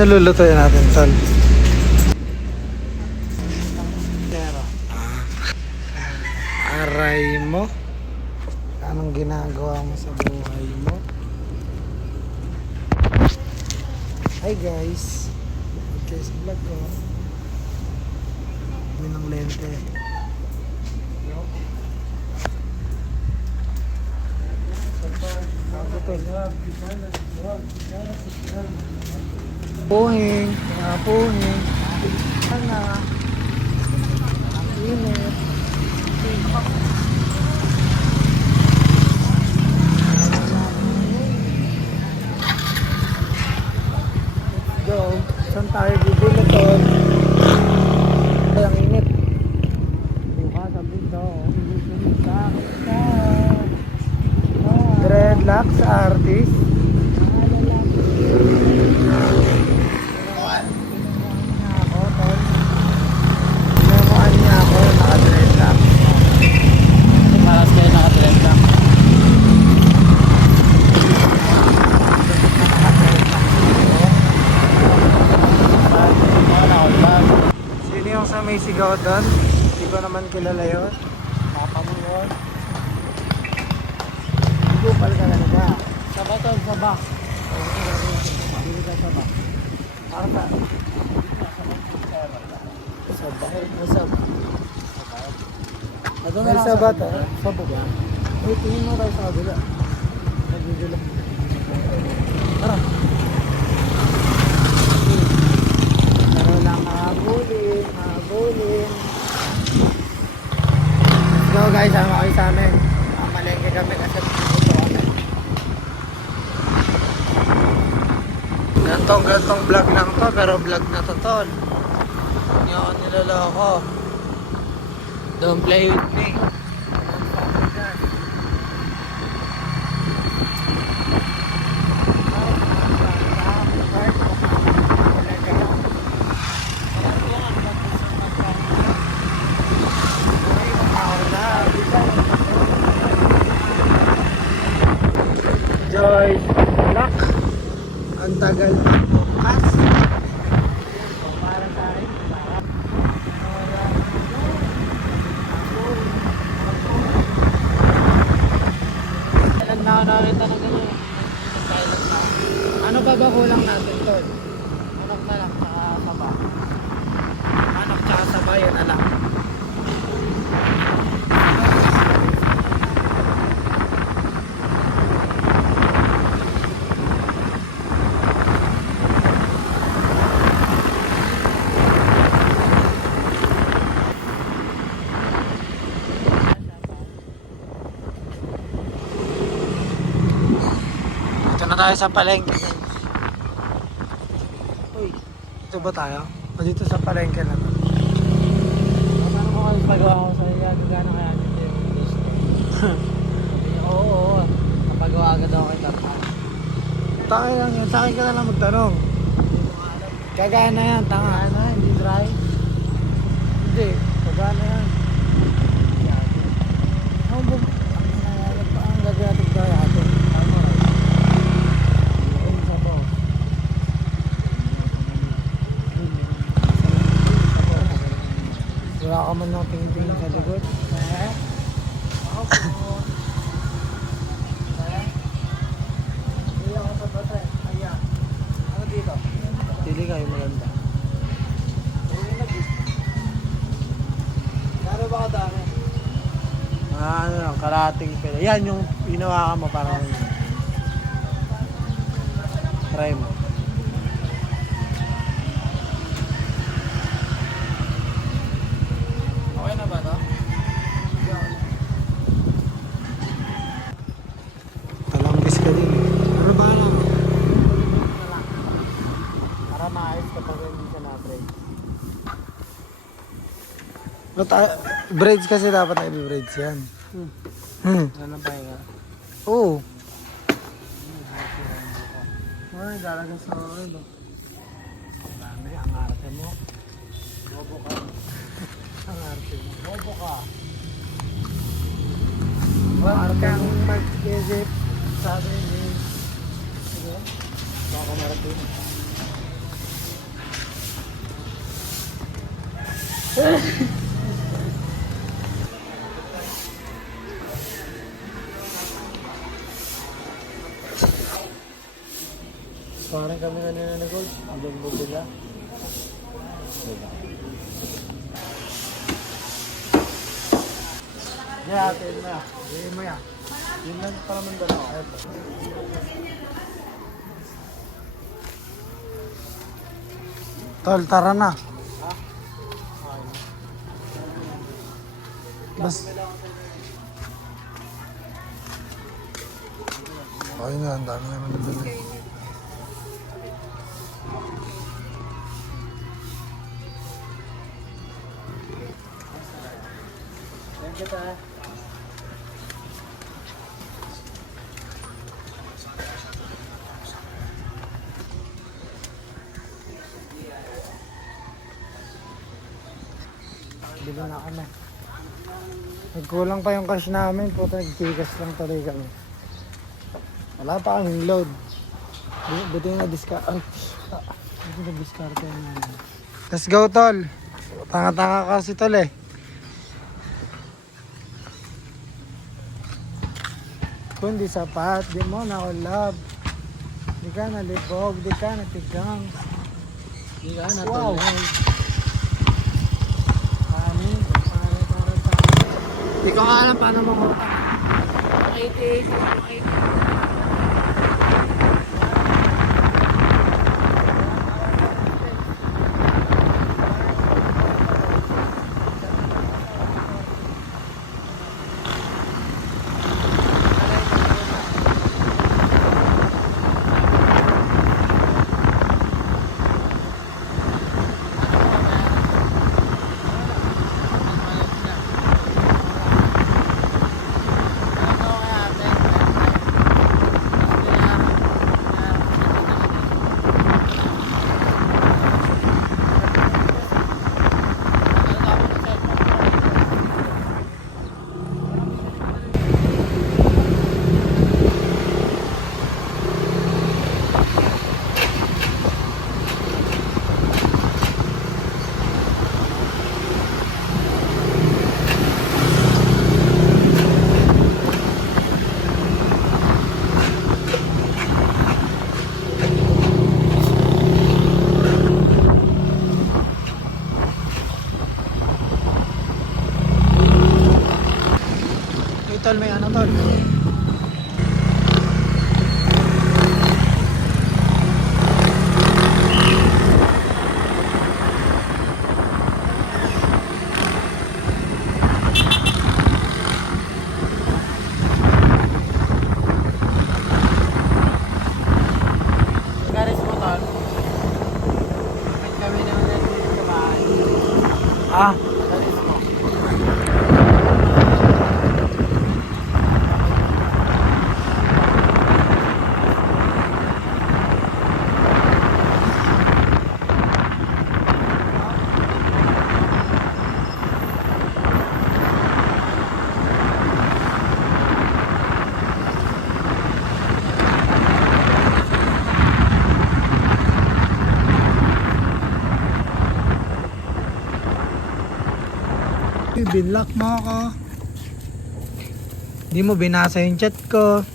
Ano lulutuin natin, Tol? Aray mo? Anong ginagawa mo sa buhay mo? Hi guys! Okay, sa vlog ko. Kami ng lente. Puhing, puhing. Sana. Ang init. Go. Saan tayo bibili, Tol? Ay, ang init. Buka sa bito. Dreadlocks artist. Nakuhaan niya ako, naka-dreadlocks. Malas kayo naka-dreadlock. Sino yung sa may sigaw doon? Hindi ko naman kilala yun. Papa mo yun. Gupal ka talaga. Saba to, saba. Dili ka saba. Arta. Saba. May saba. May sabat ah. Saba ba? Uy, tingin mo tayo sa kabila. Nagigila. Tara. Pero lang nakabulin, nakabulin. Let's go guys, sama kayo sa amin. Mamalengke kami kasi puto kami. Gantong vlog lang to, pero vlog na to, Tol. Hindi ako niloloko. Don't play with me. Joy, luck. Ang tagal bukas. Ilan na ako nakita ng gano'n. Silent na. Ano pa ba kulang natin, Tol? Manok na lang, saka saba. Manok tsaka sabay, yun na lang. Ito na tayo sa palengke. Uy, ito ba tayo? O dito sa palengke na to? Paano ko kayo pagawa ko sa iya? Gano'n kaya dito yung list? Oo. Napagawa agad ako kay Tatay. Takay lang yan. Sa akin ka na lang magtanong. Gagana yan, tanga. Ano, hindi dry? Hindi, gagana yan. Ang bug... Ang gagawin ko kaya ito. Ano rin? Ang sabaw. Wala ka man ng tingin-tingin sa likod. Ako po. Hindi ako sa bata. Ayan. Ano dito? Pili kayo maganda. Gano'n ba kadami? Ano lang, karating pala. Yan yung ginawa ka mo parang try mo. Okay na ba to? Talambis ka din. Pero bahala ka. Para maayos kapag hindi siya na-break. Braids kasi dapat na i-braids yan. Ano pa yun? Oo. Ay, dalaga sa oil. Dami, ang arte mo. Bobo ka. Ang arte mo. Bobo ka. Huwag kang mag-isip. Sabi ni... Sige. Baka marating. Parang kami kanina ni Gold. Ang lambog nila. Yeah, atin na. Hindi mo yan. Yun lang para mandalo. Eto. Tol, tara na. Bas. Ay nga, ang dami naman nabili. Ayan kita. Di ba na kami? Nagkulang pa yung cash namin. Puta, nag-tigas lang tuloy kami. Wala pa kaming load. Buti na discard. Ay, buti na discard yan namin. Let's go, tol. Tanga-tanga kasi tol eh. Kung di sapat, di mo na ulab. Di ka nalibog, di ka natigang. Di ka natuloy. Wow. Hindi ko alam paano makuha. 88. Tol, may ano tol? Garis mo tol. Kami naman nandito sa bahay. Ah, Garis mo. binlock mo ako. Di mo binasa yung chat ko.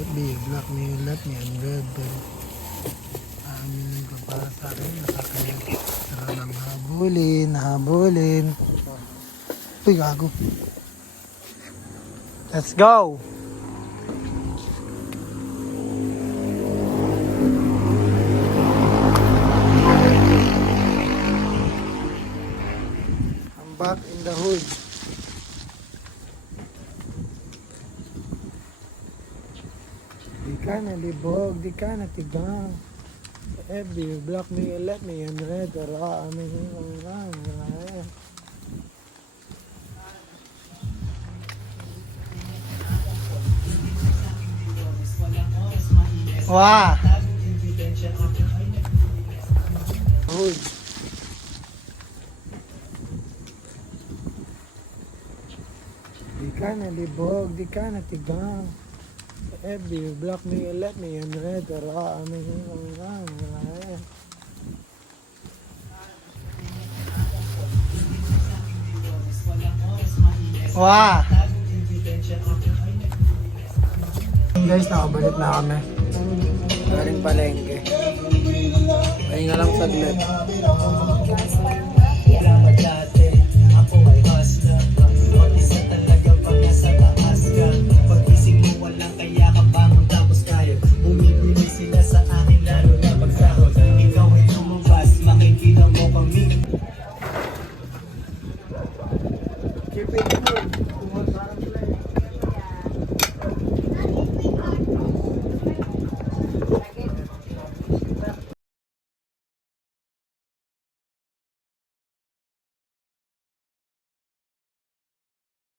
FB, block me, let me unread. Amin ko para sa akin, nakakalimutan. Tara lang habulin. Uy, gago. Let's go! I'm back in the hood. Di ka nalibog, di ka natigang. FB, block me, let me unread. Tara, amin ko lang. Wah. Hood. Di ka nalibog, di ka natigang. FB, block me, let me in red, pero kami Wah! Guys, nakabalik na kami. Galing palengke. Pahinga lang saglit.